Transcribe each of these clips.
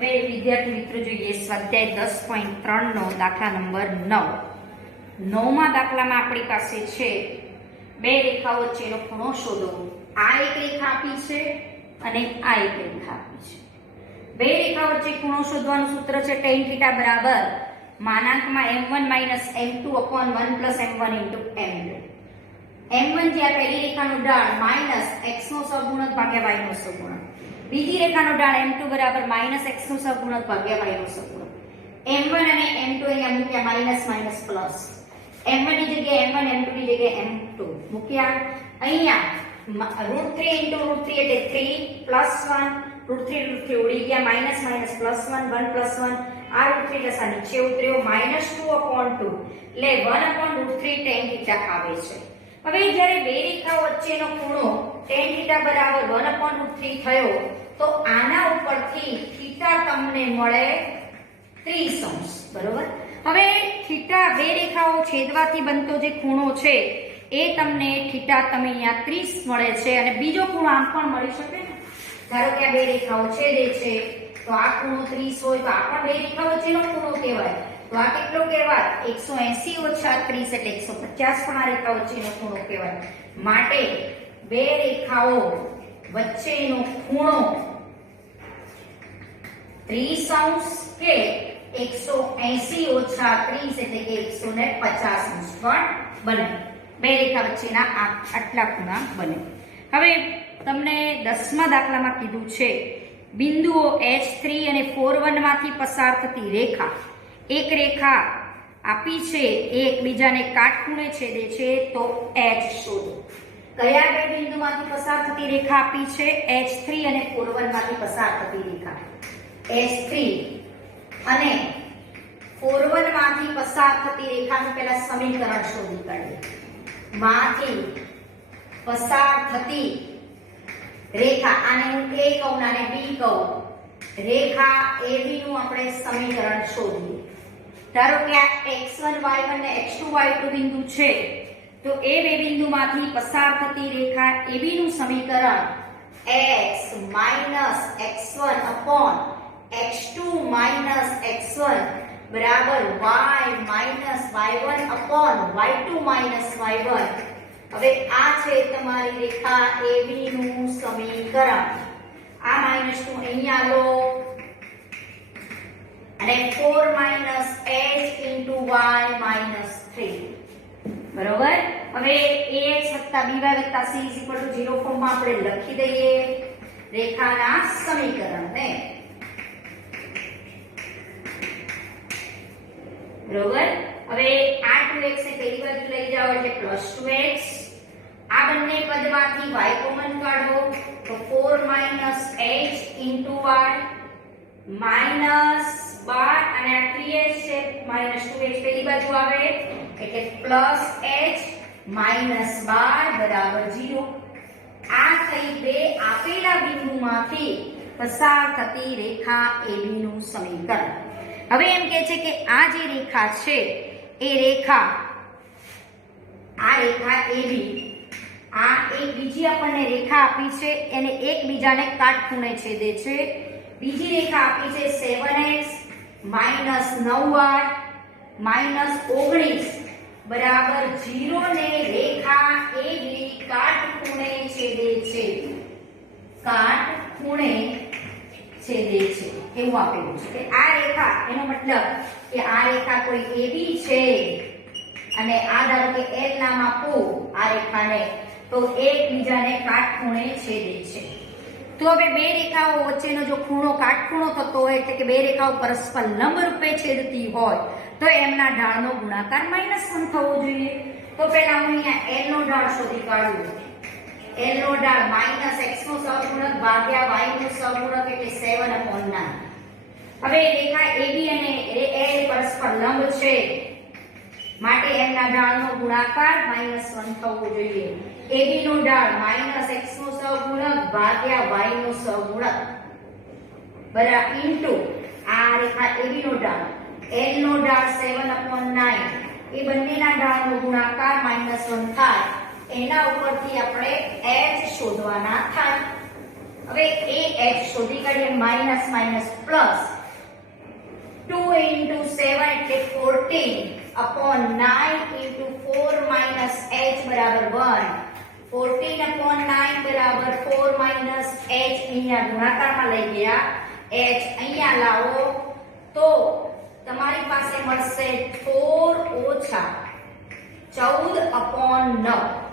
હવે વિદ્યાર્થી મિત્રો જોઈએ સ્વાધ્યાય 10.3 નો દાખલા નંબર 9. 9મા દાખલામાં આપણી પાસે છે બે રેખાઓ વચ્ચેનો ખૂણો શોધો. આ એક રેખા આપી છે અને આ એક રેખા આપી છે. બે રેખા વચ્ચે ખૂણો શોધવાનું સૂત્ર છે tan θ બરાબર m1 - m2 upon 1 plus m1 into m2. m1 જે આ પહેલી રેખાનો ઢાળ માઈનસ x નો સહગુણક ભાગ્યા y નો સહગુણક. બીજી રેખાનો ઢાળ m2 બરાબર -x નો સહગુણક ભાગ્યા y નો સહગુણક. m1 અને m2 અહીંયા મૂક્યા માઈનસ માઈનસ પ્લસ. m1 ની જગ્યાએ m1 m2 ની જગ્યાએ m2 મૂક્યા. અહીંયા √3 * √3 એટલે 3 + 1 √3 ઉડી ગયા માઈનસ માઈનસ પ્લસ 1 1 + 1 આ √3 લસા નીચે ઉતર્યો -2/2 એટલે 1/√3 tan θ આવે છે. હવે જ્યારે બે રેખાઓ વચ્ચેનો ખૂણો tan θ બરાબર 1/√3 થયો તો આના ઉપરથી θ તમને મળે 30°. બરોબર. હવે θ બે રેખાઓ છેદવાથી બનતો જે ખૂણો છે એ તમને θ તમે અહીંયા 30 મળે છે અને બીજો ખૂણો આમ પણ મળી શકે ને. ધારો કે આ બે રેખાઓ છેદે છે તો આ ખૂણો 30 હોય તો આ પણ બે રેખાઓ વચ્ચેનો ખૂણો કહેવાય. તો આ કેટલો કહેવાય 180 - 30 એટલે 150 પણ આ રેખા વચ્ચેનો ખૂણો કહેવાય. માટે બે રેખાઓ વચ્ચેનો ખૂણો 30° કે 180 - 30 એટલે કે 150° પણ બને. બે રેખા વચ્ચેના આટલા ખૂણા બને. હવે તમને 10મા દાખલામાં કીધું છે બિંદુઓ H3 અને 4 માંથી પસાર થતી રેખા. એક રેખા આપી છે એ એકબીજાને કાટખૂણે છેદે છે તો H શોધો. કયા બે બિંદુમાંથી પસાર થતી રેખા આપી છે? H3 અને 4 માંથી પસાર થતી રેખા. H3 અને 4 માંથી પસાર થતી રેખાનું પહેલા સમીકરણ શોધી કાઢીએ. માંથી પસાર થતી રેખા, આને હું A કહું અને B કહું, રેખા AB નું આપણે સમીકરણ શોધીએ. ધારો કે આ x1 y1 અને x2 y2 બિંદુ છે તો એ બે બિંદુમાંથી પસાર થતી રેખા AB નું સમીકરણ x - x1 upon x2 - x1 બરાબર y - y1 upon y2 - y1. હવે આ છે તમારી રેખા AB નું સમીકરણ. આ -2 અહીંયા લો અને 4 - h into y - 3. બરોબર. હવે ax + by + c = 0 ફોર્મમાં આપણે લખી દઈએ રેખાના સમીકરણને. બરોબર. હવે આ 2x ને પેલી બાજુ લઈ જાઓ એટલે +2x. આ બંને પદમાંથી y કોમન કાઢો તો 4 - h into y -12 અને આ 3h છે -2h પેલી બાજુ આવે એટલે +h -12 = 0. આ થઈ બે આપેલા બિંદુમાંથી પસાર થતી રેખા AB નું સમીકરણ. હવે એમ કહે છે કે આ જે રેખા છે એ રેખા AB આ એક બીજી આપણને રેખા આપી છે એને એકબીજાને કાટખૂણે છેદે છે. બીજી રેખા આપી છે 7x - 9y - 19 બરાબર 0 ને રેખા AB કાટખૂણે છેદે છે. કાટખૂણે છેદે છે એવું આપેલું છે કે આ રેખા, એનો મતલબ કે આ રેખા કોઈ AB છે અને આ ધારો કે L નામ આપું આ રેખાને તો એકબીજાને કાટખૂણે છેદે છે. તો હવે બે રેખાઓ વચ્ચેનો જો ખૂણો કાટખૂણો થતો હોય એટલે કે બે રેખાઓ પરસ્પર લંબ રૂપે છેદતી હોય તો એમના ઢાળનો ગુણાકાર -1 થવો જોઈએ. તો પહેલા હું અહીંયા L નો ઢાળ શોધી કાઢું. L નો ઢાળ -x નો સહગુણક ભાગ્યા y નો સહગુણક એટલે 7/9. હવે રેખા AB અને L પરસ્પર લંબ છે માટે એમના ઢાળનો ગુણાકાર -1 થવો જોઈએ. AB નો ઢાળ -x નો સહગુણક ભાગ્યા y નો સહગુણક બરાબર ઇન્ટુ આ રેખા AB નો ઢાળ L નો ઢાળ 7/9 એ બંનેના ઢાળનો ગુણાકાર -1 થાય. એના ઉપરથી આપણે h શોધવાના થાય. હવે AH શોધી કાઢીએ માઇનસ માઇનસ પ્લસ 2 into 7 એટલે 14 upon 9 into 4 minus h બરાબર 1 14 upon 9 બરાબર 4 minus h અહીંયા ગુણાકારમાં લઈ ગયા h અહીંયા લાવો તો તમારી પાસે મળશે 4 ઓછા 14 upon 9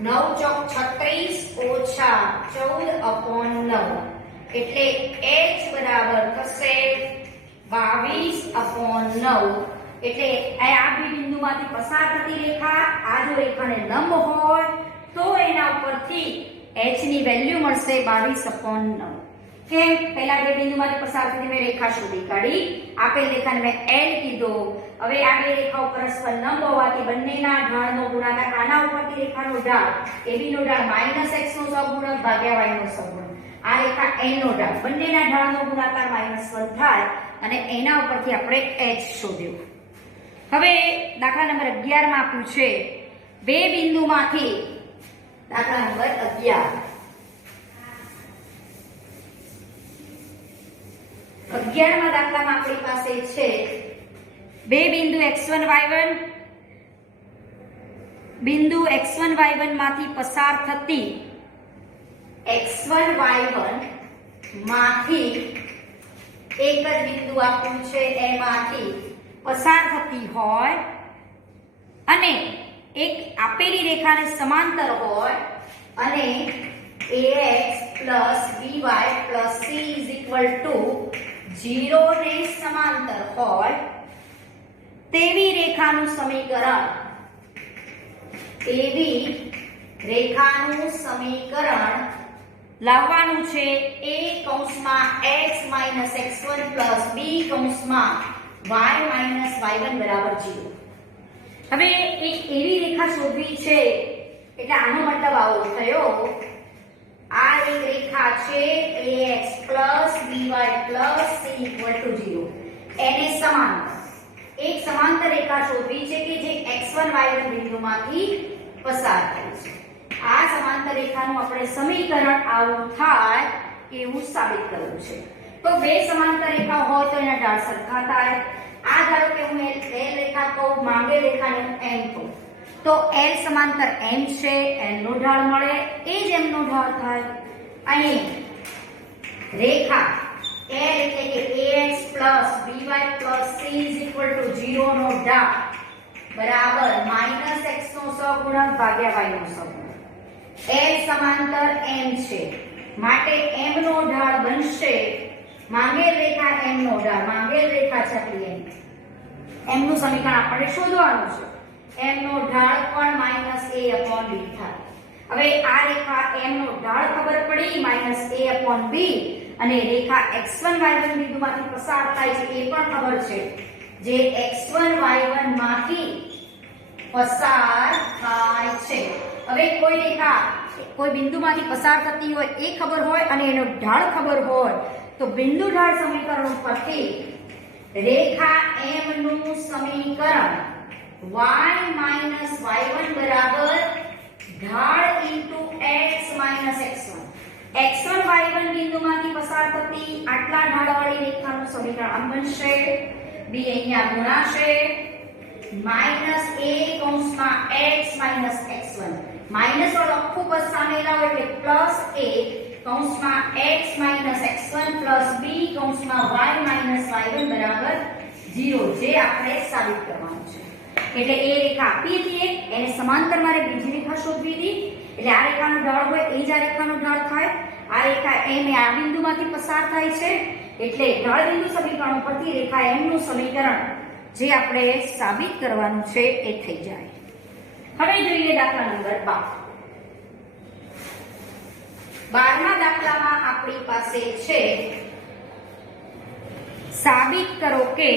9 ચોક 36 ઓછા 14 upon 9 એટલે h બરાબર થશે 22 upon 9 એટલે આ બી બિંદુમાંથી પસાર થતી રેખા આ જો રેખાને લંબ હોય તો એના ઉપરથી h ની વેલ્યુ મળશે 22 upon 9 કેમ પહેલા બે બિંદુમાંથી પસાર થતી મેં રેખા શોધી કાઢી આપેલ રેખાને મેં l કીધો હવે આ બે રેખાઓ પરસ્પર લંબ હોવાથી બંનેના ઢાળનો ગુણાકાર આના ઉપરથી રેખાનો ઢાળ ab નો ઢાળ -x નો સહગુણક ભાગ્યા y નો સહગુણક આ રેખા n નો ઢાળ બંનેના ઢાળનો ગુણાકાર -1 થાય અને એના ઉપરથી આપણે h શોધ્યું હવે દાખલા નંબર 11 માં આપ્યું છે બે બિંદુમાંથી દાખલા નંબર 11 11માં દાખલામાં આપણી પાસે છે બે બિંદુ x1 y1 બિંદુ x1 y1 માંથી પસાર થતી x1 y1 માંથી એક જ બિંદુ આપ્યું છે એમાંથી પસાર થતી હોય અને એક આપેલી રેખાને સમાંતર હોય અને ax by c 0 ને સમાંતર હોય તેવી રેખાનું સમીકરણ લાવવાનું છે a કૌંસમાં x - x1 b કૌંસમાં y - y1 બરાબર 0 હવે એક એવી રેખા શોધવી છે એટલે આનો મતલબ આવો થયો આ એક રેખા છે ax by c 0 એને સમાંતર એક સમાંતર રેખા શોધવી છે કે જે x1 y1 બિંદુમાંથી પસાર થાય છે આ સમાંતર રેખાનું આપણે સમીકરણ આવું થાય એવું સાબિત કરવું છે તો બે સમાંતર રેખા હોય તો એના ઢાળ સરખા થાય આ ધારો કે હું l રેખા કહું માંગેલ રેખાને હું m કહું તો l સમાંતર m છે n નો ઢાળ મળે એ જ m નો ઢાળ થાય અહીં રેખા l એટલે કે ax by c 0 નો ઢાળ બરાબર -x નો સહગુણક ભાગ્યા y નો સહગુણક l સમાંતર m છે માટે m નો ઢાળ બનશે માંગેલ રેખા m નો ઢાળ માંગેલ રેખા છે m નું સમીકરણ આપણે શોધવાનું છે m નો ઢાળ પણ -a/b થાય હવે આ રેખા m નો ઢાળ ખબર પડી -a/b અને રેખા x1 y1 બિંદુમાંથી પસાર થાય છે એ પણ ખબર છે જે x1 y1 માંથી પસાર થાય છે હવે કોઈ રેખા કોઈ બિંદુમાંથી પસાર થતી હોય એ ખબર હોય અને એનો ઢાળ ખબર હોય તો બિંદુ ઢાળ સમીકરણ ઉપરથી રેખા m નું સમીકરણ y y1 બરાબર ઢાળ into x x1 x1 y1 બિંદુમાંથી પસાર થતી આટલા ઢાળવાળી રેખાનું સમીકરણ આમ બનશે b અહીંયા ગુણાશે -a કૌંસમાં x x1 માઈનસ વાળો આખું પદ સામે લાવો એટલે +a કૌંસમાં x x1 b કૌંસમાં y y1 બરાબર 0 જે આપણે સાબિત કરવાનું છે એટલે એ રેખા આપી હતી એને સમાંતર મારે બીજી રેખા શોધવી હતી એટલે આ રેખાનો ઢાળ હોય એ જ આ રેખાનો ઢાળ થાય આ રેખા m એ આ બિંદુમાંથી પસાર થાય છે એટલે ઢાળ બિંદુ સમીકરણ પરથી રેખા m નું સમીકરણ જે આપણે સાબિત કરવાનું છે એ થઈ જાય હવે જોઈએ દાખલા નંબર 12 દાખલામાં આપણી પાસે છે સાબિત કરો કે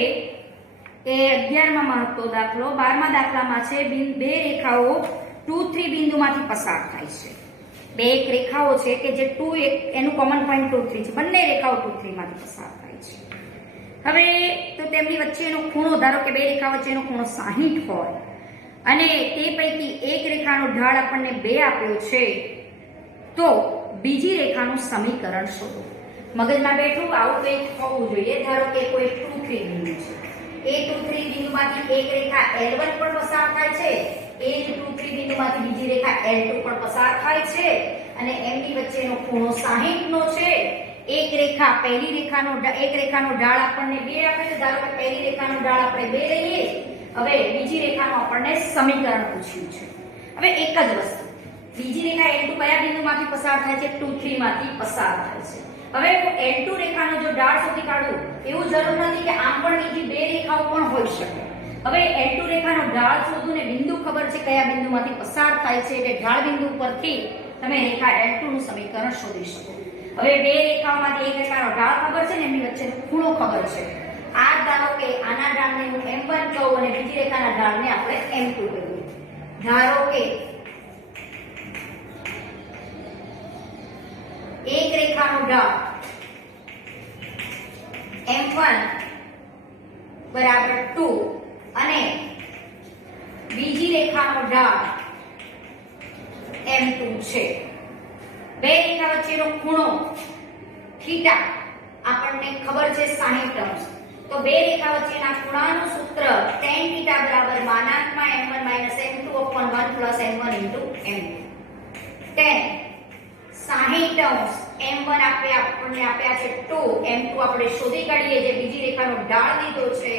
એ 11માં મહત્વ દાખલો 12મા દાખલામાં છે બે રેખાઓ 2 3 બિંદુમાંથી પસાર થાય છે બે એક રેખાઓ છે કે જે 2 એનું કોમન પોઈન્ટ 2 3 છે બંને રેખાઓ 2 3 માંથી પસાર થાય છે હવે તો તેમની વચ્ચેનો ખૂણો ધારો કે બે રેખા વચ્ચેનો ખૂણો 60 હોય અને તે પૈકી એક રેખાનો ઢાળ આપણને 2 આપ્યો છે તો બીજી રેખાનું સમીકરણ શોધો. મગજમાં બેઠું આવું કંઈક હોવું જોઈએ. ધારો કે કોઈ 2 3 બિંદુ છે. એ 2 3 બિંદુમાંથી એક રેખા L1 પણ પસાર થાય છે. એ જ 2 3 બિંદુમાંથી બીજી રેખા L2 પણ પસાર થાય છે અને એમની વચ્ચેનો ખૂણો 60 નો છે. એક રેખાનો ઢાળ આપણને 2 આપે છે. ધારો કે પહેલી રેખાનો ઢાળ આપણે 2 લઈએ. હવે બીજી રેખાનું આપણને સમીકરણ પૂછ્યું છે. હવે એક જ વસ્તુ, બીજી રેખા L2 કયા બિંદુમાંથી પસાર થાય છે? 2 3 માંથી પસાર થાય છે. હવે હું L2 રેખાનો જો ઢાળ શોધી કાઢું, એવું જરૂર નથી કે આમ પણ બીજી 2 રેખાઓ પણ હોઈ શકે. હવે L2 રેખાનો ઢાળ શોધું ને બિંદુ ખબર છે કયા બિંદુમાંથી પસાર થાય છે, એટલે ઢાળ બિંદુ પરથી તમે રેખા L2 નું સમીકરણ શોધી શકો. હવે 2 રેખાઓમાંથી એક રેખાનો ઢાળ ખબર છે ને એમની વચ્ચેનો ખૂણો ખબર છે. આ ધારો કે આના ઢાળને હું M1 કહું અને બીજી રેખાના ઢાળને આપણે M2 કહીએ. ધારો કે એક રેખાનો ઢાળ M1 બરાબર 2 અને બીજી રેખાનો ઢાળ M2 છે. બે રેખા વચ્ચેનો ખૂણો થીટા આપણને ખબર છે 60 અંશ. તો બે રેખા વચ્ચેના ખૂણાનું સૂત્ર tan θ બરાબર માનાંકમાં M1 - M2 upon 1 plus M1 into M2. tan 60 અંશ M1 આપણને આપ્યા છે 2, M2 આપણે શોધી કાઢીએ જે બીજી રેખાનો ઢાળ દીધો છે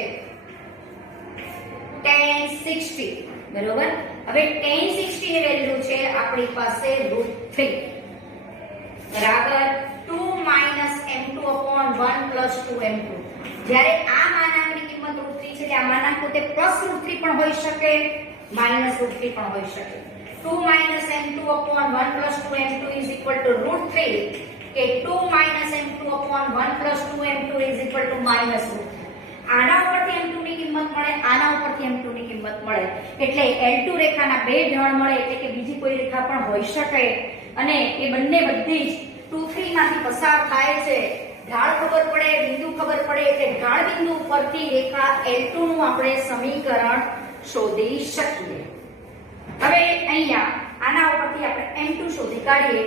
tan 60, બરોબર. હવે tan 60 ની વેલ્યુ છે આપણી પાસે √3 બરાબર 2 - M2 upon 1 plus 2M2. જ્યારે આ માનાંકની કિંમત √3 છે, આ માનાંક પોતે +√3 પણ હોઈ શકે, -√3 પણ હોઈ શકે. 2 - M2 upon 1 plus 2M2 is equal to √3 કે 2 - M2 upon 1 plus 2M2 is equal to -√3. આના ઉપરથી M2 ની કિંમત મળે, આના ઉપરથી M2 ની કિંમત મળે, એટલે L2 રેખાના બે ઢાળ મળે, એટલે કે બીજી કોઈ રેખા પણ હોઈ શકે અને એ બંને બધી જ 2 3 માંથી પસાર થાય છે. ઢાળ ખબર પડે, બિંદુ ખબર પડે, એટલે ઢાળ બિંદુ પરથી રેખા L2 નું આપણે સમીકરણ શોધી શકીએ. હવે અહીંયા આના ઉપરથી આપણે M2 શોધી કાઢીએ.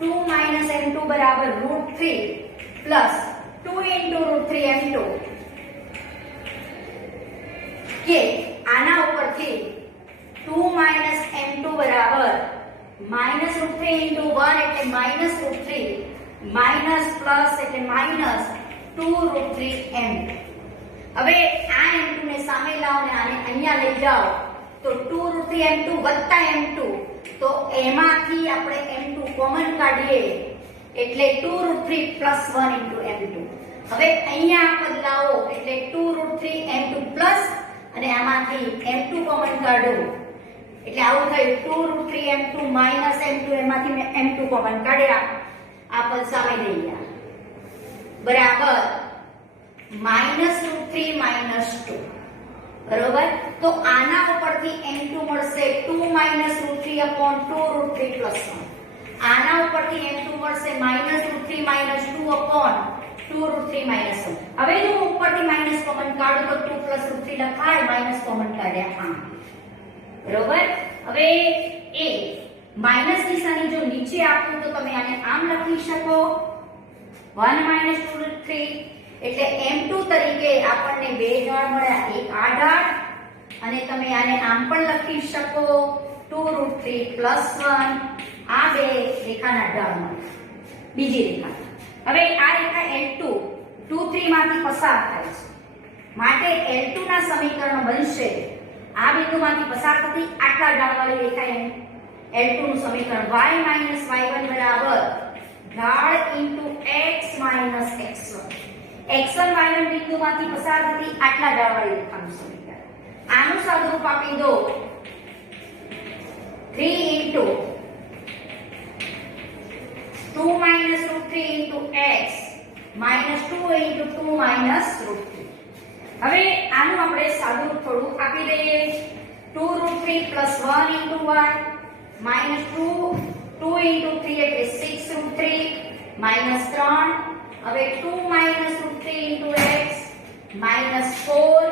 2 - M2 બરાબર √3 પ્લસ 2 into √3 M2 કે આના ઉપરથી 2 - M2 બરાબર -√3 into 1 એટલે -√3 માઇનસ પ્લસ એટલે માઇનસ 2√3 M2. હવે આ M2 ને સામે લાવો ને આને અહીંયા લઈ જાઓ તો 2√3 M2 વત્તા M2, તો એમાંથી આપણે M2 કોમન કાઢીએ એટલે 2√3 પ્લસ 1 into M2. હવે અહીંયા આ પદ લાવો એટલે 2√3 M2 પ્લસ અને આમાંથી M2 કોમન કાઢો એટલે આવું થયું 2√3 M2 માઇનસ M2, એમાંથી મેં M2 કોમન કાઢ્યા, આ પદ સામે લઈ ગયા બરાબર -√3 - 2, બરોબર. તો આના ઉપરથી M2 મળશે 2 - √3 upon 2√3 plus 1. આના ઉપરથી M2 મળશે -√3 - 2 upon 2√3 minus 1. હવે જો હું ઉપરથી માઈનસ કોમન કાઢું તો 2 plus √3 લખાય, માઈનસ કોમન કાઢ્યા આમ, બરોબર. હવે એ માઈનસ નિશાની જો નીચે આપું તો તમે આને આમ લખી શકો 1 - 2√3, એટલે M2 તરીકે આપણને બે ઢાળ મળ્યા, એક આ ઢાળ અને તમે આને આમ પણ લખી શકો 2√3 plus 1. આ બે રેખાના ઢાળ મળ્યા. બીજી રેખા, હવે આ રેખા L2 2 3 માંથી પસાર થાય છે, માટે L2 ના સમીકરણ બનશે આ બિંદુમાંથી પસાર થતી આટલા ઢાળવાળી રેખા L2 નું સમીકરણ y - y1 બરાબર ઢાળ into x - x1. x1 y1 બિંદુમાંથી પસાર થતી આટલા ઢાળવાળી રેખાનું સમીકરણ. આનું સાદુરૂપ આપી દો 3 into 2 - √3 into x minus 2 into 2 minus √3. હવે આનું આપણે સાદુરૂપ થોડું આપી દઈએ 2√3 plus 1 into y minus 2 into 3 એટલે 6√3 minus 3. હવે 2 minus √3 into x minus 4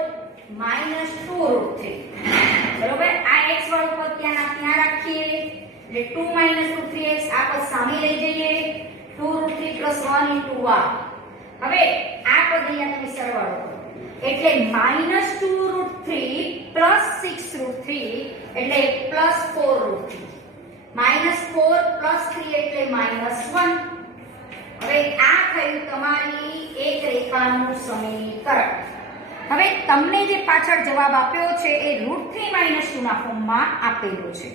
minus 2√3, બરોબર. આ x વાળું પદ ત્યાં રાખીએ એટલે 2 માઇનસ રૂટ 3x આ પદ સામે લઈ જઈએ 2 રૂટ 3 પ્લસ 1 ઇન્ટુ y. હવે આ પદ અહીંયા તમે સરવાળો કરો એટલે માઇનસ 2 રૂટ 3 પ્લસ 6 રૂટ 3 એટલે પ્લસ 4 રૂટ 3. માઇનસ 4 પ્લસ 3 એટલે માઇનસ 1. હવે આ થયું તમારી એક રેખાનું સમીકરણ. હવે તમને જે પાછળ જવાબ આપ્યો છે એ √3 - 2 ના ફોર્મમાં આપેલો છે.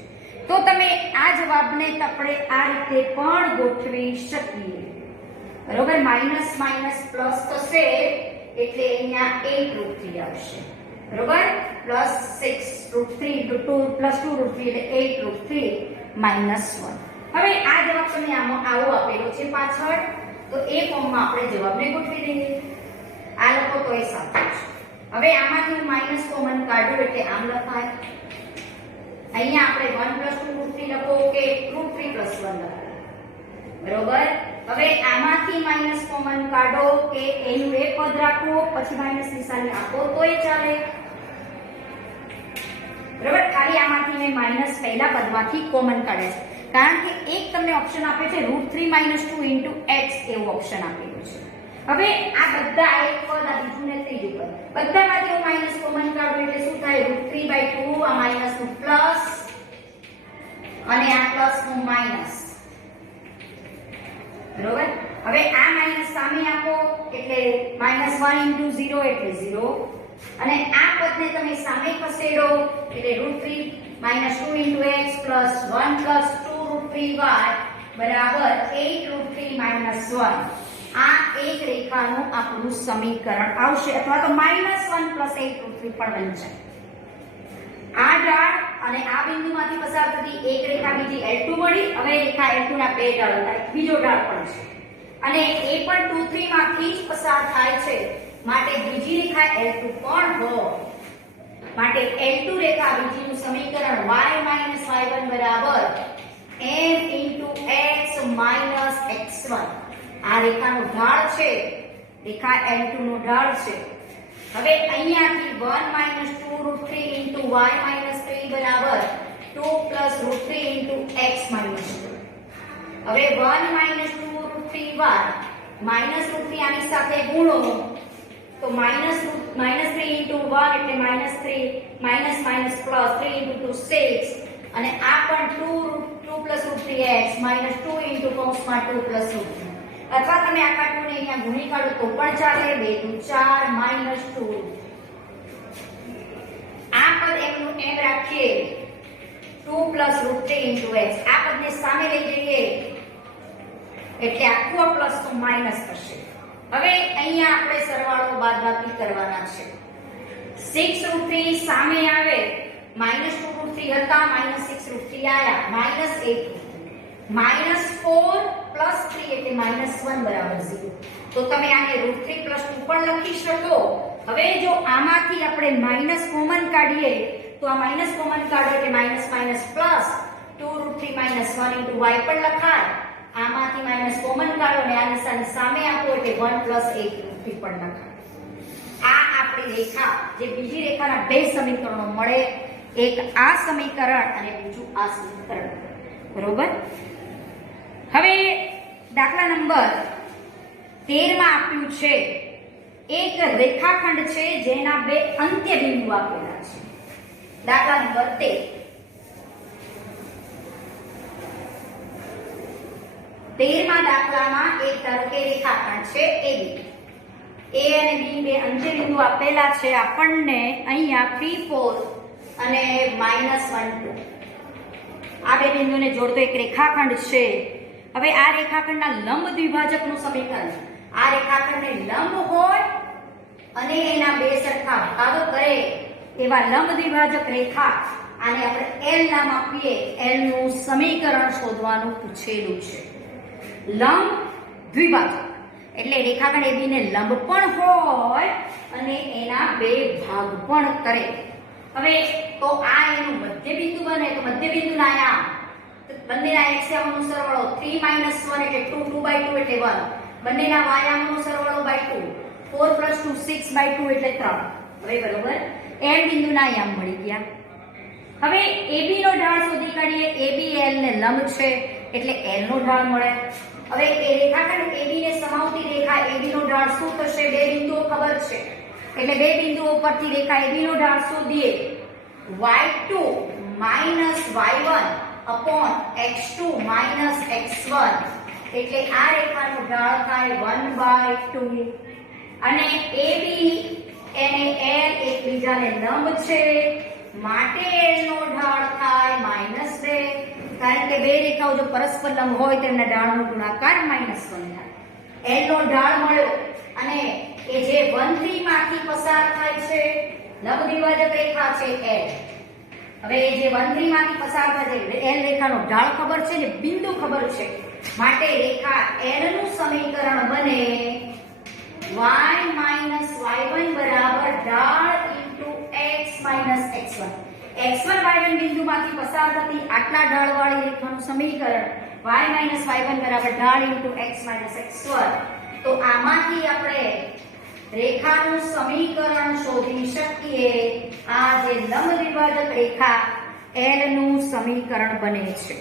તો તમે આ જવાબને આપણે આ રીતે પણ ગોઠવી શકીએ. બરોબર, માઈનસ માઈનસ પ્લસ થશે એટલે અહીંયા 8 √3 આવશે. બરોબર, પ્લસ 6 √3 2 પ્લસ 2 √3 એટલે 8 √3 -1. હવે આ જવાબ તમને આમાં આવો આપેલો છે પાછળ, તો એ ફોર્મમાં આપણે જવાબને ગોઠવી દઈએ. આ લોકો તો એ સાચું છે. હવે આમાંથી હું માઈનસ કોમન કાઢું એટલે આમ લખાય. અહીંયા આપણે 1 + 2 √3 લખો કે √3 + 1 લખો. બરોબર, હવે આમાંથી માઈનસ કોમન કાઢો કે એનું એક પદ રાખો પછી માઈનસ નિશાની આપો તોય ચાલે. બરોબર, ખાલી આમાંથી મેં માઈનસ પહેલા પદમાંથી કોમન કાઢે છે કારણ કે એક તમને ઓપ્શન આપે છે √3 - 2 * x એવું ઓપ્શન આપેલું છે. હવે આ બધા એક પદ આ બીજું ને ત્રીજું પદ બધામાંથી હું માઈનસ કોમન કાઢું એટલે શું થાય √3/2 આ માઈનસ નું પ્લસ અને આ પ્લસ નું માઈનસ. બરોબર, હવે આ માઈનસ સામે આપો એટલે -1 * 0 એટલે 0 અને આ પદને તમે સામે ખસેડો એટલે √3 - 2 * x + 1 + 2 √3y બરાબર 8 √3 - 1. આ એક રેખાનું આપણું સમીકરણ આવશે અથવા તો -1 + 8 √3 પણ બની જાય. આ ઢાળ અને આ બિંદુમાંથી પસાર થતી એક રેખા બીજી L2 મળી. હવે રેખા L2 ના બે ઢાળ હતા, બીજો ઢાળ પણ છે અને એ પણ 2 3 માંથી જ પસાર થાય છે માટે બીજી રેખા L2 પણ હોય. માટે L2 રેખા બીજીનું સમીકરણ y - y1 બરાબર m * x - x1. આ રેખાનો ઢાળ છે, રેખા L2 નો ઢાળ છે. હવે અહીંયાથી 1 - 2 √3 * y - 3 બરાબર 2 + √3 * x - 2. હવે 1 - 2 √3y -√3 આની સાથે ગુણો તો -3 * 1 એટલે -3 - +3 * 2 6 અને આ પણ 2 + √3x - 2 * કૌંસમાં 2 + √3 અથવા તમે આખા 2 ને અહીંયા ગુણી કાઢો તો પણ ચાલે. 2 * 4 -2. આ પદ એમનું એમ રાખીએ 2 + √3 * x. આ પદને સામે લઈ જઈએ એટલે આખું પ્લસ નું માઈનસ થશે. હવે અહીંયા આપણે સરવાળો બાદબાકી કરવાના છે. 6 √3 સામે આવે -2 √3 હતા -6 √3 આયા -8 -4 + 3 એટલે -1 બરાબર 0. તો તમે આને √3 + 2 પણ લખી શકો. હવે જો આમાંથી આપણે માઈનસ કોમન કાઢીએ તો આ માઈનસ કોમન કાઢો એટલે માઈનસ માઈનસ પ્લસ 2 √3 - 1 * y પણ લખાય. આમાંથી માઈનસ કોમન કાઢો અને આ નિશાની સામે આપો એટલે 1 + 8 √3 પણ લખાય. આ આપણી રેખા જે બીજી રેખાના બે સમીકરણો મળે, એક આ સમીકરણ અને બીજું આ સમીકરણ. બરોબર, હવે દાખલા નંબર 13 માં આપ્યું છે એક રેખાખંડ છે જેના બે અંત્ય બિંદુ આપેલા છે. દાખલા નંબર 13માં દાખલામાં એક ધારો કે રેખાખંડ છે AB. A અને B બે અંત્ય બિંદુ આપેલા છે આપણને અહીંયા 3 4 અને -1 2. આ બે બિંદુને જોડતો એક રેખાખંડ છે. હવે આ રેખાખંડના લંબ દ્વિભાજકનું સમીકરણ, આ રેખાખંડને લંબ હોય અને એના બે સરખા ભાગો કરે એવા લંબ દ્વિભાજક રેખા, આને આપણે L નામ આપીએ. L નું સમીકરણ શોધવાનું પૂછેલું છે. લંબ દ્વિભાજક એટલે રેખાખંડ AB ને લંબ પણ હોય અને એના બે ભાગ પણ કરે. હવે તો આ એનું મધ્ય બિંદુ બને તો મધ્ય બિંદુના આયામ બંનેના x યામનો સરવાળો 3 - 1 એટલે 2 2/2 એટલે 1. બંનેના y યામનો સરવાળો /2 4 + 2 6/2 એટલે 3. હવે બરોબર m બિંદુના આયામ મળી ગયા. હવે AB નો ઢાળ શોધી કાઢીએ. AB L ને લંબ છે એટલે L નો ઢાળ મળે. હવે એ રેખાખંડ AB ને સમાવતી રેખા AB નો ઢાળ શું થશે? બે બિંદુઓ ખબર છે એટલે બે બિંદુઓ પરથી રેખા AB નો ઢાળ શોધીએ. y2 y1 upon x2 x1 એટલે આ રેખાનો ઢાળ થાય 1/2 અને AB અને L એકબીજાને લંબ છે માટે L નો ઢાળ થાય -2 કારણ કે બે રેખાઓ જો પરસ્પર લંબ હોય તો એમના ઢાળનો ગુણાકાર -1 થાય. L નો ઢાળ મળ્યો અને એ જે 1 માંથી પસાર થાય છે લંબ દ્વિભાજક રેખા છે L. હવે એ જે 1 માંથી પસાર થાય છે L રેખાનો ઢાળ ખબર છે ને બિંદુ ખબર છે માટે રેખા L નું સમીકરણ બને y y1 બરાબર ઢાળ into x x1. x1 y1 બિંદુમાંથી પસાર થતી આટલા ઢાળવાળી રેખાનું સમીકરણ y y1 બરાબર ઢાળ into x x1. તો આમાંથી આપણે રેખાનું સમીકરણ શોધી શકીએ. આ જે લંબ દ્વિભાજક રેખા L નું સમીકરણ બને છે.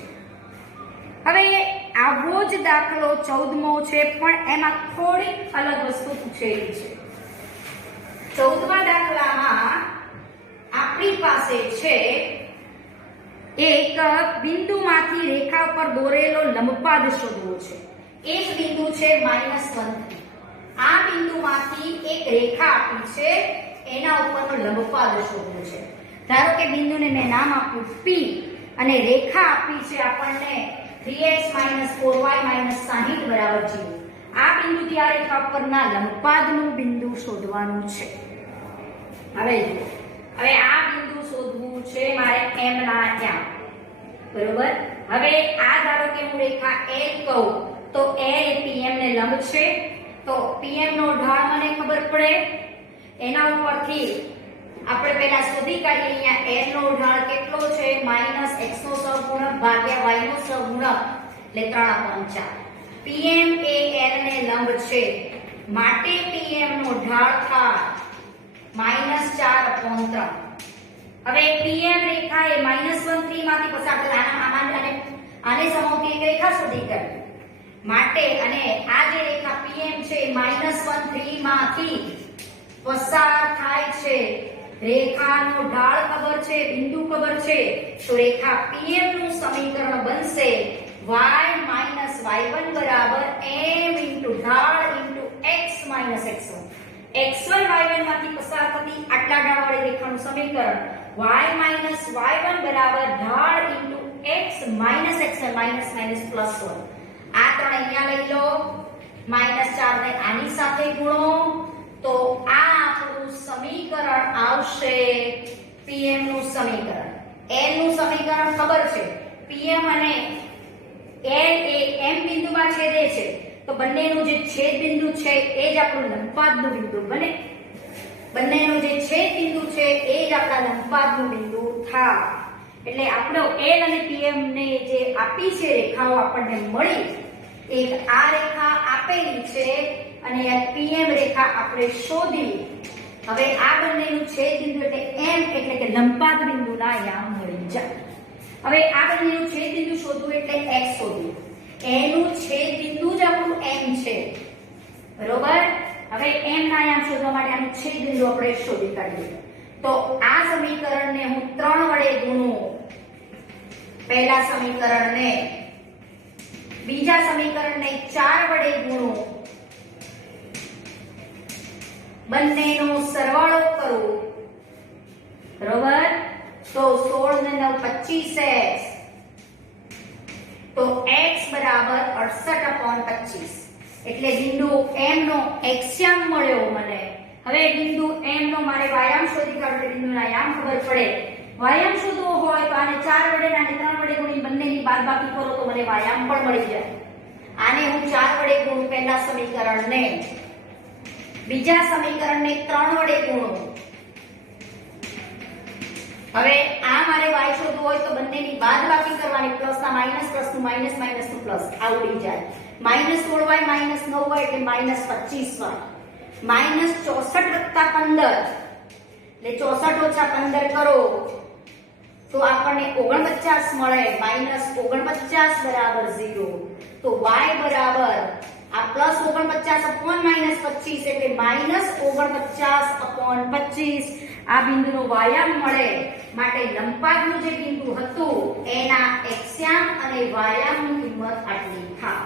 હવે આવો જ દાખલો 14મો છે પણ એમાં થોડી અલગ વસ્તુ પૂછેલી છે. 14મા દાખલામાં આપણી પાસે છે એક બિંદુમાંથી રેખા પર દોરેલો લંબપાદ શોધવો છે. એક બિંદુ છે -1 આ બિંદુમાંથી એક રેખા આપી છે એના ઉપરનો લંબપાદ શોધવો છે. ધારો કે બિંદુને મેં નામ આપ્યું P અને રેખા આપી છે આપણને 3x - 4y - 60 બરાબર 0. આ બિંદુથી આ રેખા પરના લંબપાદનું બિંદુ શોધવાનું છે. હવે આ બિંદુ શોધવું છે મારે M ના ત્યાં બરોબર. હવે આ ધારો કે હું રેખા L કહું તો L એ PM ને લંબ છે તો PM નો ઢાળ મને ખબર પડે એના ઉપરથી આપણે પહેલા શોધી કાઢીએ. અહીંયા L નો ઢાળ કેટલો છે -x નો સહગુણક ભાગ્યા y નો સહગુણક એટલે 3/4. PM એ L ને લંબ છે માટે PM નો ઢાળ થાય -4/3. હવે PM રેખા એ -1 3 માંથી પસાર થતી આને સમાવતી એક રેખા શોધી કાઢી માટે અને આ જે રેખા PM છે -1 3 માંથી પસાર થાય છે. રેખાનો ઢાળ ખબર છે બિંદુ ખબર છે તો રેખા PM નું સમીકરણ બનશે y y1 બરાબર m ઢાળ x x1. x1 y1 માંથી પસાર થતી આટલા ઢાળવાળી રેખાનું સમીકરણ y y1 બરાબર ઢાળ x x1 -1. આ ત્રણ અહીંયા લઈ લો -4 ને આની સાથે ગુણો તો આ આપણું સમીકરણ આવશે PM નું સમીકરણ. L નું સમીકરણ ખબર છે PM અને L એ M બિંદુમાં છેદે છે તો બંનેનું જે છેદ બિંદુ છે એ જ આપણું લંબપાદનું બિંદુ બને. બંનેનું જે છેદ બિંદુ છે એ જ આપણા લંબપાદનું બિંદુ થાય. એટલે આપણો L અને PM ને જે આપી છે રેખાઓ આપણને મળી એક આ રેખા આપેલી છે અને આ PM રેખા આપણે શોધી. હવે આ બંનેનું છેદ બિંદુ એટલે M એટલે કે લંબપાદ બિંદુના યામ મળી જાય. હવે આ બંનેનું છેદ બિંદુ શોધવું એટલે x શોધવું. એનું છેદ બિંદુ જ આપણું M છે બરોબર. હવે M ના યામ શોધવા માટે આનું છેદ બિંદુ આપણે શોધી કાઢીએ. તો આ સમીકરણને હું 3 વડે ગુણું. પહેલા સમીકરણને બીજા સમીકરણને 4 વડે ગુણું બંનેનો સરવાળો કરું બરોબર. તો 16 ને 9 25x તો x બરાબર 68/25 એટલે બિંદુ M નો x-યામ મળ્યો મને. હવે બિંદુ M નો મારે y-યામ શોધી કાઢવો એટલે બિંદુના યામ ખબર પડે. y-યામ શોધવો હોય તો આને 4 વડે અને 3 વડે ગુણી બંનેની બાદબાકી કરો તો મને y-યામ પણ મળી જાય. આને હું 4 વડે ગુણું પહેલા સમીકરણને બીજા સમીકરણને 3 વડે ગુણું. હવે આ મારે y શોધવું હોય તો બંનેની બાદબાકી કરવાની પ્લસના માઈનસ પ્લસનું માઈનસ માઈનસનું પ્લસ આ ઉડી જાય. -16y -9y એટલે -25y -64 + 15 એટલે 64 - 15 કરો તો આપણને 49 મળે, -49 બરાબર 0. તો y બરાબર આ +49 upon -25 એટલે -49/25 આ બિંદુનો વાયામ મળે. માટે લંબપાદનું જે બિંદુ હતું એના એક્સ્યામ અને વાયામની કિંમત આટલી થાય.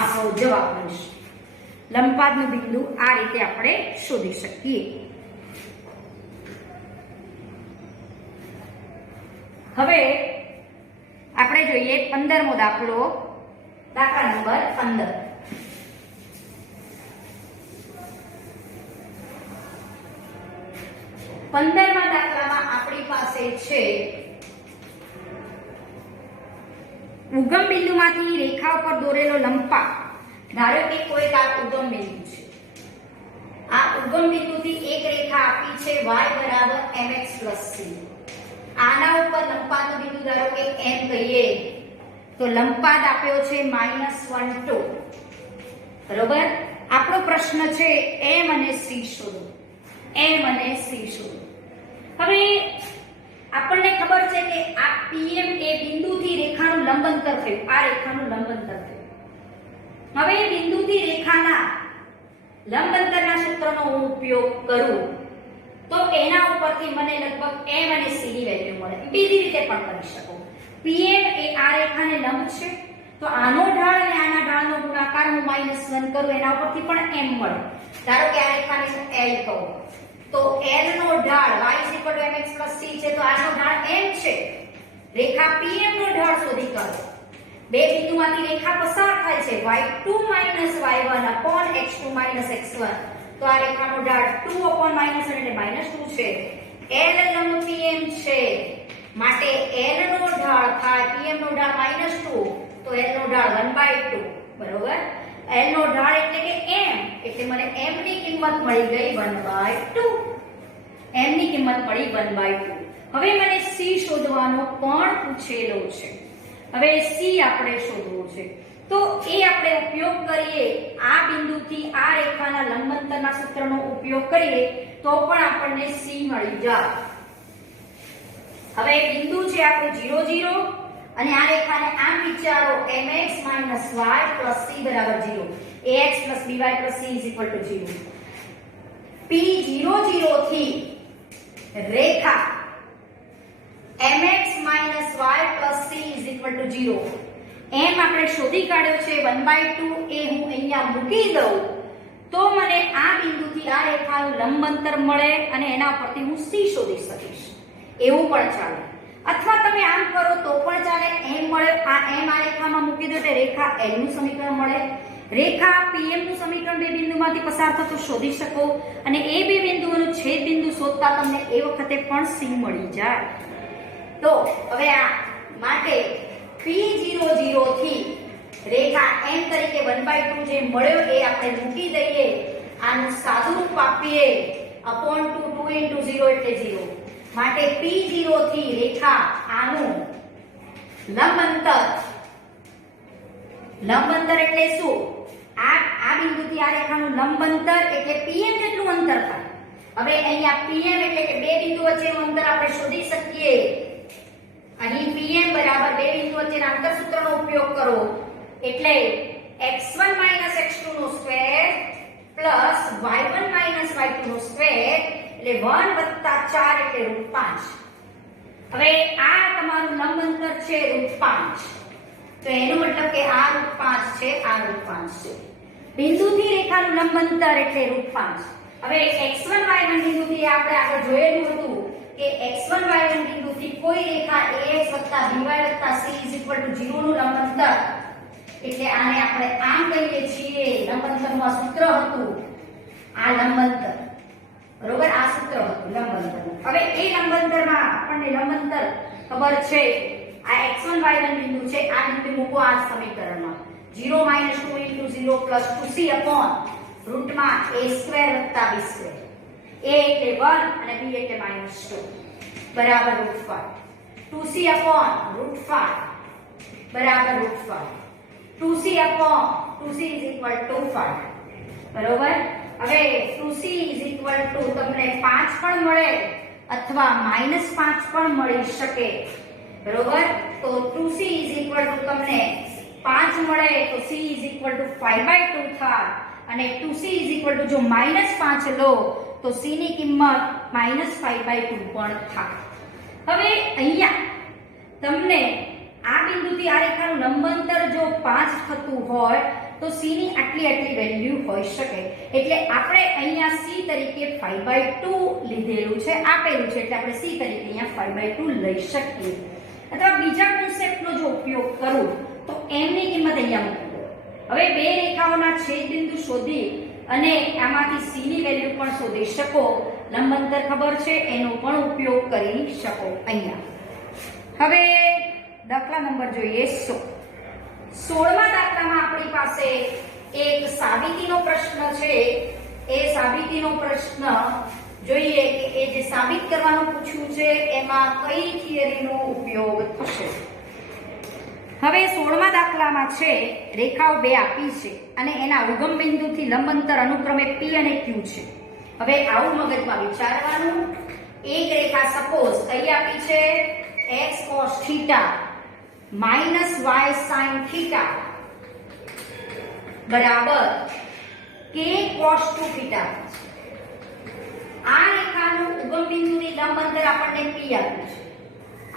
આપણો જવાબ બનશે. લંબપાદનું બિંદુ આ રીતે આપણે શોધી શકીએ. હવે આપણે જોઈએ 15મો દાખલો, દાખલા નંબર 15. પંદરમા દાખલામાં આપણી પાસે છે ઉગમ બિંદુમાંથી રેખા ઉપર દોરેલો લંબપાદ. ધારો કે કોઈ આ ઉગમ બિંદુ છે. આ ઉગમ બિંદુથી એક રેખા આપી છે y બરાબર mx + c. આના ઉપર લંબપાદનો બિંદુ ધારો કે m કહીએ તો લંબપાદ આપ્યો છે -1 2. બરોબર. આપણો પ્રશ્ન છે m અને c શોધો. m અને c શોધો. હવે આપણને ખબર છે કે આ pm એ બિંદુથી રેખાનું લંબ અંતર થયું. આ રેખાનું લંબ અંતર થયું. હવે બિંદુથી રેખાના લંબ અંતરના સૂત્રનો હું ઉપયોગ કરું તો એના ઉપરથી મને લગભગ m અને c ની વેલ્યુ મળે. બીજી રીતે પણ કરી શકો. pm એ આ રેખાને લંબ છે તો આનો ઢાળ અને આના ઢાળનો ગુણાકાર હું -1 કરું એના ઉપરથી પણ m મળે. ધારો કે આ રેખાને હું l કહું તો l નો ઢાળ y mx + c છે તો આનો ઢાળ m છે. રેખા pm નો ઢાળ શોધી કાઢો. બે બિંદુમાંથી રેખા પસાર થાય છે y2 - y1 upon x2 - x1. તો આ રેખાનો ઢાળ 2 upon -1 એટલે -2 છે. l લંબ pm છે માટે l નો ઢાળ થાય pm નો ઢાળ -2 તો l નો ઢાળ 1/2. બરોબર. l નો ઢાળ એટલે કે m એટલે મને m ની કિંમત મળી ગઈ 1/2. m ની કિંમત મળી 1/2. હવે મને c શોધવાનો પણ પૂછેલો છે. હવે c આપણે શોધવું છે તો એ આપણે ઉપયોગ કરીએ આ બિંદુથી આ રેખાના લંબાંતરના સૂત્રનો ઉપયોગ કરીએ તો પણ આપણને c મળી જાય. હવે બિંદુ છે આપણું 0 0 અને આ રેખાને આમ વિચારો mx - y + c બરાબર 0. ax + by + c = 0. p0 0 થી રેખા mx - y + c = 0. m આપણે શોધી કાઢ્યો છે 1/2 એ હું અહીંયા મૂકી દઉં તો મને આ બિંદુથી આ રેખાનું લંબ અંતર મળે અને એના પરથી હું c શોધી શકીશ. એવું પણ ચાલે. અથવા તમે આમ કરો તો પણ ચાલે. m મળે આ m આ રેખામાં મૂકી દો એટલે રેખા l નું સમીકરણ મળે. રેખા pm નું સમીકરણ બે બિંદુમાંથી પસાર થતું શોધી શકો અને એ બે બિંદુઓનું છેદ બિંદુ શોધતા તમને એ વખતે પણ c મળી જાય. તો હવે આ માટે p0 0 થી રેખા m તરીકે 1/2 જે મળ્યો એ આપણે મૂકી દઈએ. આનું સાદું રૂપ આપીએ upon 2 2 * 0 એટલે 0. માટે p0 થી રેખા આનું લંબ અંતર એટલે શું? આ બિંદુથી આ રેખાનું લંબ અંતર એટલે pm જેટલું અંતર થાય. હવે અહીંયા pm એટલે કે બે બિંદુ વચ્ચેનું અંતર આપણે શોધી શકીએ. અહીં pm બરાબર બે બિંદુ વચ્ચેના અંતર સૂત્રનો ઉપયોગ કરો એટલે x1 - x2 નો સ્ક્વેર પ્લસ y1 - y2 નો સ્ક્વેર એટલે 1 + 4 એટલે √5. હવે આ તમારું લંબ અંતર છે √5 તો એનો મતલબ કે આ √5 છે આ √5 છે. બિંદુથી રેખાનું લંબ અંતર એટલે √5. હવે x1 y1 બિંદુથી આપણે આગળ જોયેલું હતું કે x1 y1 બિંદુથી કોઈ રેખા ax + by + c = 0 નું લંબ અંતર એટલે આને આપણે આમ કહીએ છીએ. લંબ અંતરનું આ સૂત્ર હતું આ લંબ અંતર. બરોબર. આ સૂત્ર હતું લંબ અંતરનું. હવે એ લંબ અંતરમાં આપણને લંબ અંતર ખબર છે. આ x1 y1 બિંદુ છે. આ બિંદુ મૂકો આ સમીકરણમાં 0 - 2 * 0 + 2c upon √a² + b². a એટલે 1 અને b એટલે -2 બરાબર √5. 2c upon √5 બરાબર √5. 2c upon 2c = 5. બરોબર. હવે 2c = તમને 5 પણ મળે અથવા -5 પણ મળી શકે, બરોબર. તો 2c = તમને 5 મળે તો c = 5/2 થાય અને 2c = જો -5 લો તો c ની કિંમત -5/2 પણ થાય. હવે અહીંયા તમને આ બિંદુથી આ રેખાનું લંબાંતર જો 5 થતું હોય તો c ની આટલી વેલ્યુ હોઈ શકે. એટલે આપણે અહીંયા c તરીકે 5/2 લીધેલું છે, આપેલું છે, એટલે આપણે c તરીકે અહીંયા 5/2 લઈ શકીએ. અથવા બીજા કોન્સેપ્ટનો જો ઉપયોગ કરું તો m ની કિંમત અહીંયા મૂકી દો. હવે બે રેખાઓના છેદબિંદુ શોધી અને આમાંથી c ની વેલ્યુ પણ શોધી શકો. લંબાંતર ખબર છે એનો પણ ઉપયોગ કરી શકો અહીંયા. હવે દાખલા નંબર જોઈએ 16મા દાખલામાં આપણી પાસે એક સાબિતીનો પ્રશ્ન છે. એ સાબિતીનો પ્રશ્ન જોઈએ કે એ જે સાબિત કરવાનું પૂછ્યું છે એમાં કઈ થિયરીનો ઉપયોગ થશે. હવે 16મા દાખલામાં છે રેખાઓ બે આપી છે અને એના ઉગમ બિંદુથી લંબ અંતર અનુક્રમે p અને q છે. હવે આવું મગજમાં વિચારવાનું. એક રેખા સપોઝ અહીં આપી છે x cos θ - y sin θ બરાબર k cos 2θ. આ રેખાનું ઉગમ બિંદુથી લંબ અંતર આપણને p આપ્યું છે.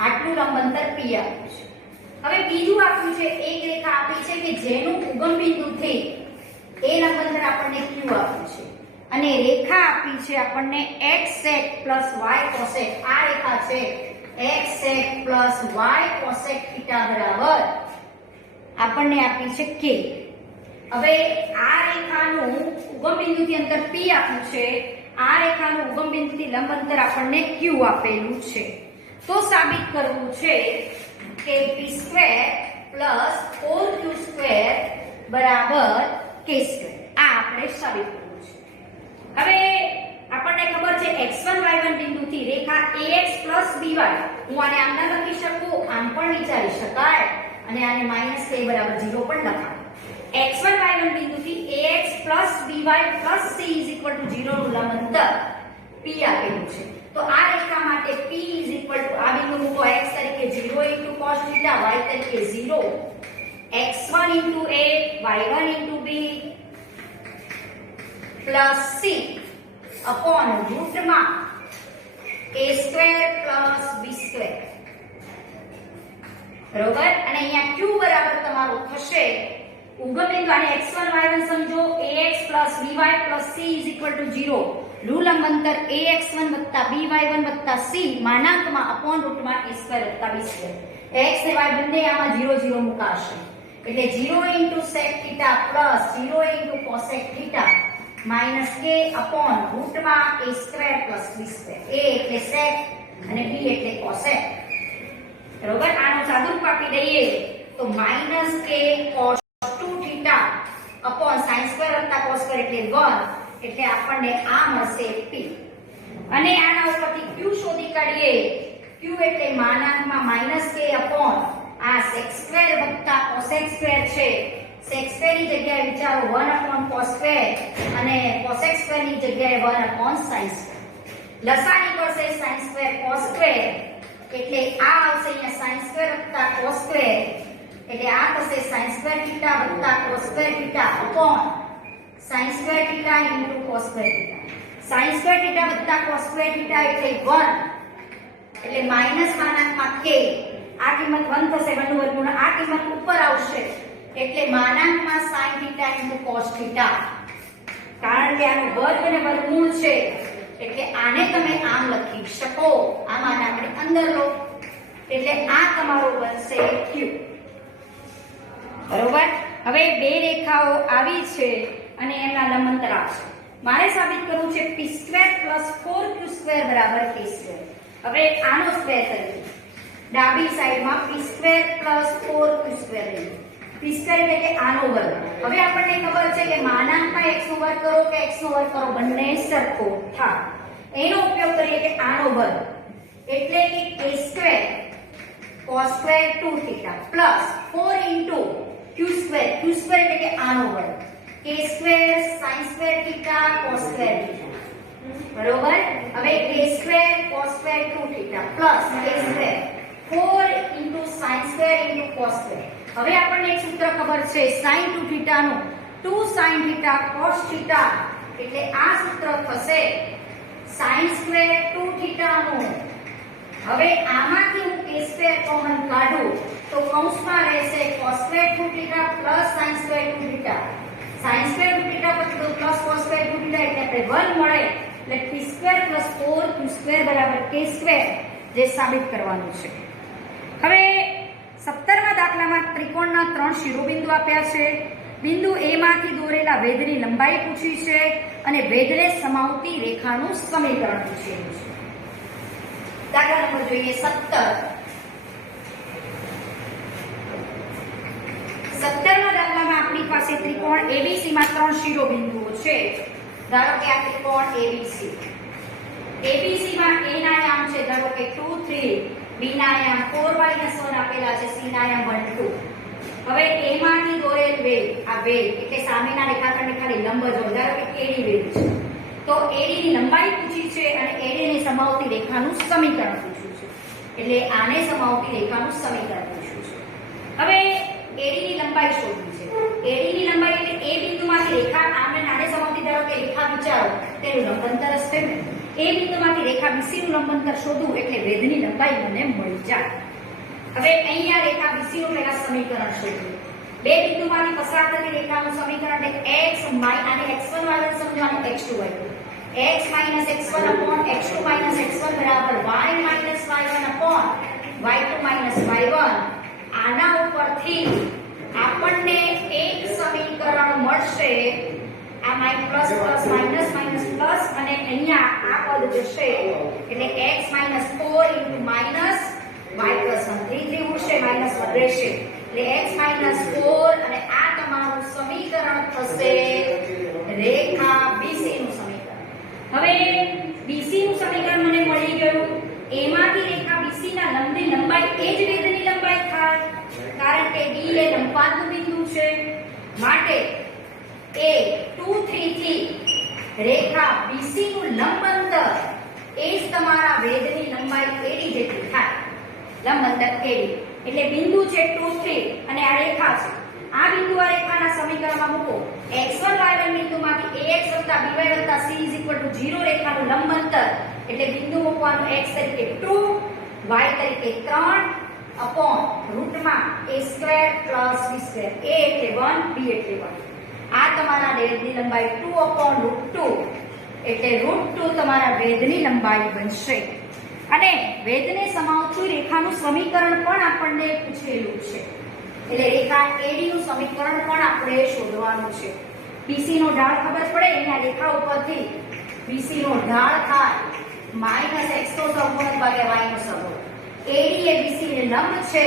આટલું લંબ અંતર p આપ્યું છે. હવે બીજું આપ્યું છે એક રેખા આપી છે કે જેનું ઉગમ બિંદુથી એ લંબ અંતર આપણને q આપ્યું છે અને રેખા આપી છે આપણને x sec + y cosec. આ રેખા છે x sec + y cosec θ બરાબર આપણને આપી છે k. હવે આ રેખાનું ઉગમ બિંદુથી અંતર p આપ્યું છે, આ રેખાનું ઉગમ બિંદુથી લંબ અંતર આપણને q આપેલું છે. તો સાબિત કરવું છે કે p² + 4q² બરાબર k². આ આપણે સાબિત કરવું છે. હવે આપણને ખબર છે x1 y1 બિંદુથી રેખા ax + by. હું આને આમ ના લખી શકું, આમ પણ વિચારી શકાય અને આને -k = 0 પણ લખાય. x1 y1 બિંદુથી ax + by + c = 0 નું લંબ અંતર p આપેલું છે. તો આ રેખા માટે p = આ બિંદુ મૂકો x તરીકે 0 * cos θ, y તરીકે 0, x1 * a, y1 * b plus c upon root માં a² plus b². બરોબર. અને અહીંયા q બરાબર તમારું થશે ઉગમ બિંદુ આને x1 y1 સમજો, ax plus by plus c = 0. નું લંબ અંતર ax1 + by1 + c માનાંકમાં upon root માં a² + b². x અને y બંને આમાં 0 0 મુકાશે. એટલે 0 * sec θ plus 0 * cosec θ minus k upon root માં a² plus b². a એટલે sec અને b એટલે cosec. બરોબર. આનો સાદુરૂપ આપી દઈએ તો -k cos 2θ upon sin² + cos² એટલે 1. એટલે આપણને આ મળશે p. અને આના ઉપરથી q શોધી કાઢીએ. q એટલે માનાંકમાં -k upon આ sec² + cosec² છે. sec² ની જગ્યાએ વિચારો 1 / cos² અને cosec² ની જગ્યાએ 1 / sin². લસા નીકળશે sin² cos². એટલે આ આવશે અહીંયા sin² + cos². એટલે આ થશે sin² θ + cos² θ upon sin² θ * cos² θ. sin² θ + cos² θ એટલે 1. એટલે માઈનસ માનાંકમાં k. આ કિંમત 1 થશે, 1 નું વર્ગમૂળ. આ કિંમત ઉપર આવશે એટલે માનાંકમાં sin θ * cos θ. કારણ કે આનો વર્ગ અને વર્ગમૂળ છે એટલે આને તમે આમ લખી શકો. આ માન આપણે અંદર લો એટલે આ તમારો બનશે q. બરોબર. હવે બે રેખાઓ આવી છે અને એમના લંબ અંતર આપશે. મારે સાબિત કરવું છે p² + 4q² બરાબર k². હવે આનો સ્ક્વેર કરીએ. ડાબી સાઈડમાં p² + 4q² લઈએ. p² એટલે કે આનો વર્ગ. હવે આપણને ખબર છે કે માનાંકમાં x નો વર્ગ કરો કે x નો વર્ગ કરો બંને સરખો થાય. એનો ઉપયોગ કરીએ કે આનો વર્ગ એટલે કે k² cos² 2θ plus 4 into q². q² એટલે કે આનો વર્ગ k² sin² θ cos² θ બરોબર. હવે a² cos² 2θ plus a² 4 * sin² * cos². હવે આપણને એક સૂત્ર ખબર છે sin 2θ નું 2 sin θ cos θ, એટલે આ સૂત્ર થશે sin² 2θ નું. હવે આમાંથી હું k² કોમન કાઢું તો કૌંસમાં રહેશે cos² 2θ પ્લસ sin² 2θ. sin² 2θ પછી તો પ્લસ cos² 2θ, એટલે આપણે 1 મળે, એટલે p² + 4q² = k², જે સાબિત કરવાનું છે. હવે 17મા દાખલામાં ત્રિકોણના 3 શિરોબિંદુ આપ્યા છે. બિંદુ A માંથી દોરેલા વેધની લંબાઈ પૂછી છે અને વેધને સમાવતી રેખાનું સમીકરણ પૂછેલું છે. દાખલા નંબર જોઈએ 17. 17મા દાખલામાં આપણી પાસે ત્રિકોણ ABC માં 3 શિરોબિંદુઓ છે. ધારો કે આ ત્રિકોણ ABC. ABC માં A ના આયામ છે ધારો કે 2 3, B ના આયામ 4 - 1 આપેલા છે, C ના આયામ 1 2. હવે A માંથી દોરેલ વેધ, આ વેધ એટલે સામેના રેખાખંડને ખાલી લંબ જોડો, ધારો કે AD વેધ છે, તો AD ની લંબાઈ પૂછી છે અને AD ને સમાવતી રેખાનું સમીકરણ પૂછ્યું છે. એટલે આને સમાવતી રેખાનું સમીકરણ પૂછ્યું છે. હવે AD ની લંબાઈ શોધવી છે. AD ની લંબાઈ એટલે A બિંદુમાંથી રેખા આને સમાવતી, ધારો કે રેખા વિચારો, તેનું લંબ અંતર હશે ને. A બિંદુમાંથી રેખા BC નું લંબ અંતર શોધવું એટલે વેધની લંબાઈ મને મળી જાય. હવે અહીંયા રેખા BC નું પહેલા સમીકરણ શોધવું. બે બિંદુમાંથી પસાર થતી રેખાનું સમીકરણ એટલે x આને x1 y1 સમજવાનું, x2 y2. x - x1 / x2 - x1 = y - y1 / y2 - y1. આના ઉપરથી આપણને એક સમીકરણ મળશે. આ plus plus minus minus plus અને અહીંયા આ પદ જશે એટલે x - 4 * y + 1 3 3 ઉડશે, -1 રહેશે, એટલે x - 4 અને આ તમારું સમીકરણ થશે રેખા BC નું સમીકરણ. હવે BC નું સમીકરણ મને મળી ગયું. A માંથી રેખા BC ના લંબની લંબાઈ એ જ વેધની લંબાઈ થાય, કારણ કે D એ લંબપાતનું બિંદુ છે. માટે A 2 3 થી રેખા BC નું લંબ અંતર એ જ તમારા વેધની લંબાઈ AD જેટલી થાય. લંબ અંતર AD એટલે બિંદુ છે 2 3 અને આ રેખા છે. આ બિંદુ આ રેખાના સમીકરણમાં મૂકો. x1 y1 બિંદુમાંથી ax + by + c = 0 રેખાનું લંબ અંતર એટલે બિંદુ મૂકવાનું x તરીકે 2, y તરીકે 3 રૂટમાં a² + b². a એટલે 1, b એટલે 1. આ તમારા વેધની લંબાઈ 2/√2 એટલે √2 તમારા વેધની લંબાઈ બનશે. અને વેધને સમાવતી રેખાનું સમીકરણ પણ આપણને પૂછેલું છે, એટલે રેખા AD નું સમીકરણ પણ આપણે શોધવાનું છે. BC નો ઢાળ ખબર પડે, અહીંયા રેખા ઉપરથી BC નો ઢાળ થાય -x નો સહગુણક / y નો સહગુણક. AD એ BC ને લંબ છે,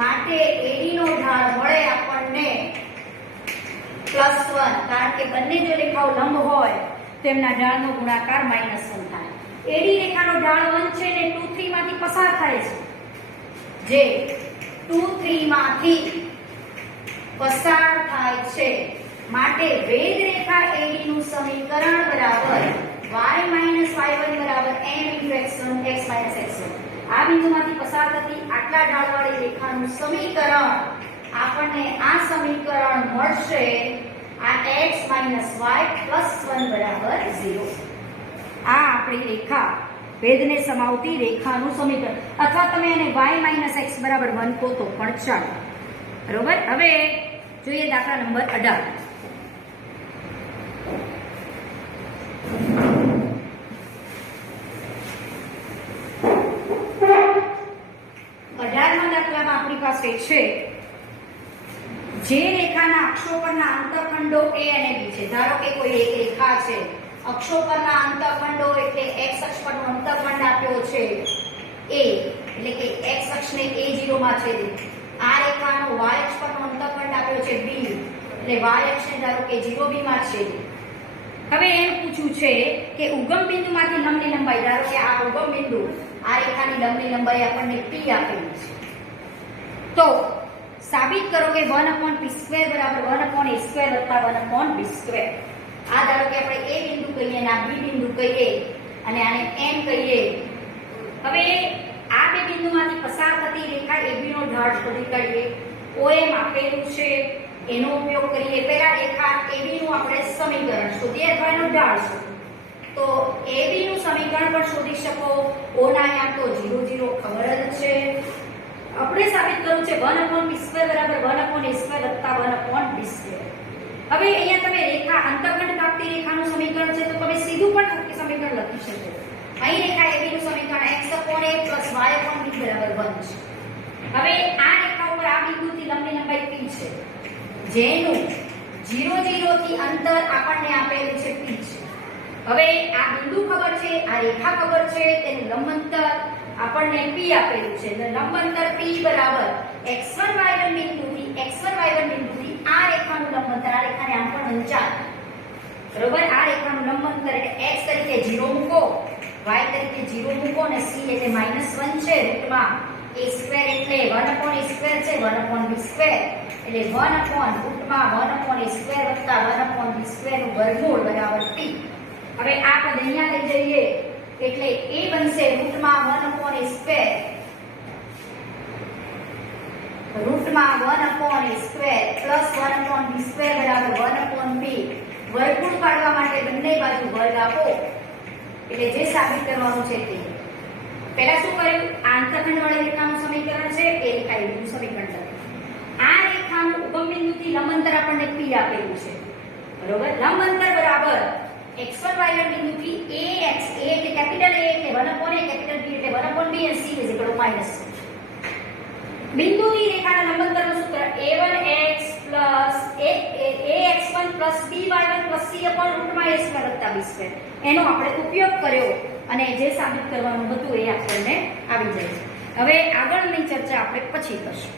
માટે AD નો ઢાળ મળે આપણને +1, કારણ કે બંને જો રેખાઓ લંબ હોય તો એમના ઢાળનો ગુણાકાર -1 થાય. AD રેખાનો ઢાળ 1 છે ને 2 3 માંથી પસાર થાય છે, જે 2 3 માંથી પસાર થાય છે, માટે વેધ રેખા AD નું સમીકરણ બરાબર y - y1 = m × x - x1. આ બિંદુમાંથી પસાર થતી આટલા ઢાળવાળી રેખાનું સમીકરણ આપણને આ સમીકરણ મળશે. આ x - y + 1 = 0. આ આપણી રેખા વેધને સમાવતી રેખાનું સમીકરણ, અથવા તમે એને y - x = 1 કહો તો પણ ચાલે. બરોબર. હવે જોઈએ દાખલા નંબર 18. દાખલામાં આપણી પાસે છે જે રેખાના અક્ષો પરના અંતઃખંડો A અને B છે. ધારો કે કોઈ એક રેખા છે, અક્ષો પરના અંતઃખંડો એટલે x અક્ષ પરનો અંતઃખંડ આપ્યો છે A, એટલે કે x અક્ષને A0 માં છેદે. આ રેખાનો y અક્ષ પરનો અંતઃખંડ આપ્યો છે B, એટલે y અક્ષને ધારો કે 0 b માં છેદે. હવે એમ પૂછ્યું છે કે ઉગમ બિંદુમાંથી લંબની લંબાઈ, ધારો કે આ ઉગમ બિંદુ, આ રેખાની લંબની લંબાઈ આપણને p આપેલી છે, તો સાબિત કરો કે 1/p² = 1/a² + 1/b². આ ધારો કે આપણે a બિંદુ કહીએ અને આ b બિંદુ કહીએ અને આને એમ કહીએ. હવે આ બે બિંદુમાંથી પસાર થતી રેખા AB નો ઢાળ શોધી કાઢીએ. OM આપેલું છે એનો ઉપયોગ કરીએ. પહેલા રેખા AB નું આપણે સમીકરણ શોધીએ અથવા એનો ઢાળ શોધીએ. તો AB નું સમીકરણ પણ શોધી શકો. O ના યામ તો 0 0 ખબર જ છે. આપણે સાબિત કરવું છે 1/b² બરાબર 1/a² વત્તા 1/b². હવે અહીંયા તમે રેખા અંતઃખંડ કાપતી રેખાનું સમીકરણ છે તો તમે સીધું પણ સમીકરણ લખી શકો. અહીં રેખા AB નું સમીકરણ x/a + y/b બરાબર 1 છે. હવે આ રેખા ઉપર આ બિંદુથી લંબની લંબાઈ p છે, જેનું 0 0 થી અંતર આપણને આપેલું છે p છે. હવે આ બિંદુ ખબર છે, આ રેખા ખબર છે, તેનું લંબાંતર આપણને p આપેલું છે. એટલે લંબાંતર p બરાબર x1 y1 બિંદુથી આ રેખાનું લંબાંતર, આ રેખાને આમ પણ વંચાય બરોબર. આ રેખાનું લંબાંતર એટલે x તરીકે 0 મૂકો, y તરીકે 0 મૂકો અને c એટલે -1 છે રૂટમાં a² એટલે 1/a² છે 1/b² એટલે 1/√1/a² વત્તા 1/b² નું વર્ગમૂળ બરાબર p. હવે આ પદ અહીંયા લઈ જઈએ એટલે a બનશે √1/a² √1/a² + 1/b² બરાબર 1/p. વર્ગમૂળ કાઢવા માટે બંને બાજુ વર્ગ આપો એટલે જે સાબિત કરવાનું છે તે. પહેલા શું કર્યું? આ અંતઃખંડ વાળી રેખાનું સમીકરણ છે, એ રેખા AB નું સમીકરણ લખ્યું. આ રેખાનું ઉગમ બિંદુથી લંબાંતર આપણને p આપેલું છે બરોબર. લંબાંતર બરાબર x1 y1 બિંદુથી ax, a એટલે કેપિટલ A એટલે 1/a, કેપિટલ B એટલે 1/b અને c -1. બિંદુની રેખાના લંબાંતરનું સૂત્ર a1x ax1 + by1 + c/√a² + b². એનો આપણે ઉપયોગ કર્યો અને જે સાબિત કરવાનું હતું એ આપણને આવી જાય છે. હવે આગળની ચર્ચા આપણે પછી કરશું.